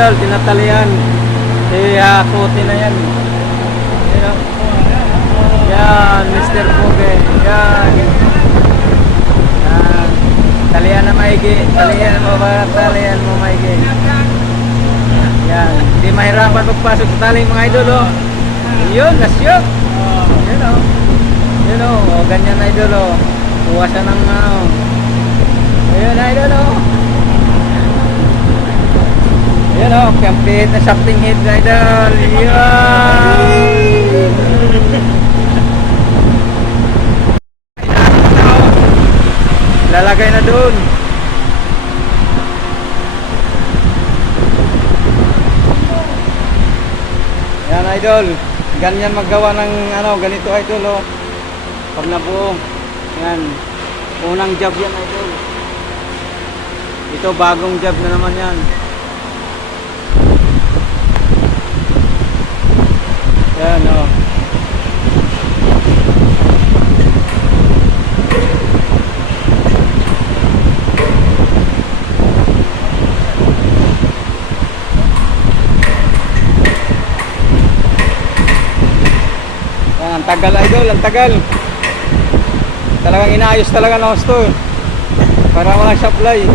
idol, tinatalian. Kutin na yan. Ayan. Yan, Mr. Puge. Yan. Yan. Talian na maigi. Talian mo ba? Talian mo maigi. Yan. Hindi mahirapan pagpasok sa tali mga idol, oh. Yun, nasyok. Yun, oh. Yun, oh. O, ganyan idol, oh. Buwasan ng, ayun, idol, oh. Yan o, complete na shafting head na idol. Yan. Lalagay na doon. Yan idol. Ganyan maggawa ng ganito idol, oh. Pag nabuo. Yan. Unang job yan idol. Ito bagong job na naman yan. Yan o. Yan, ang tagal idol, ang tagal. Talagang inaayos talaga ng husto para walang supply.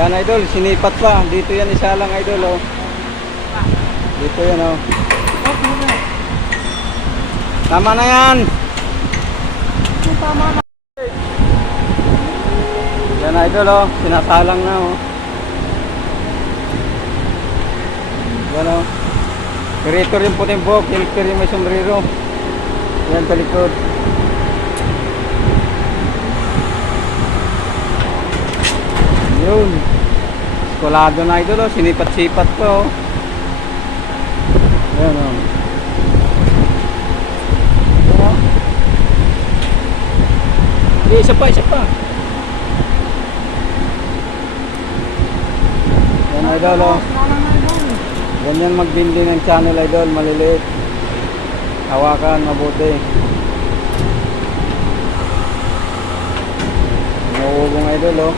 Yan idol, sinipat pa. Dito yan isa lang idol, oh. Dito yan, oh. Tama na yan. Tama na. Yan idol, oh. Sinasalang na, oh. Yan, oh. Creator yung puting buhok, kilter yung may sombrero. Yan sa likod. Yun. Skolado na idol, oh. Sinipat-sipat pa, oh. Ayan, oh. Ayan, oh. Isa pa, isa pa. Ayan idol, oh. Ganyan magbindi ng channel idol, maliliit. Hawakan, mabuti. Nauubong idol, oh.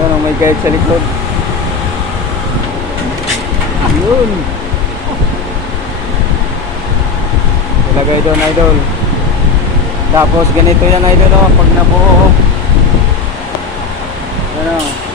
Yan, may guide sa likod. Yun. Ilagay doon idol. Tapos ganito yan idol, oh. Pag nabuo, yan, oh.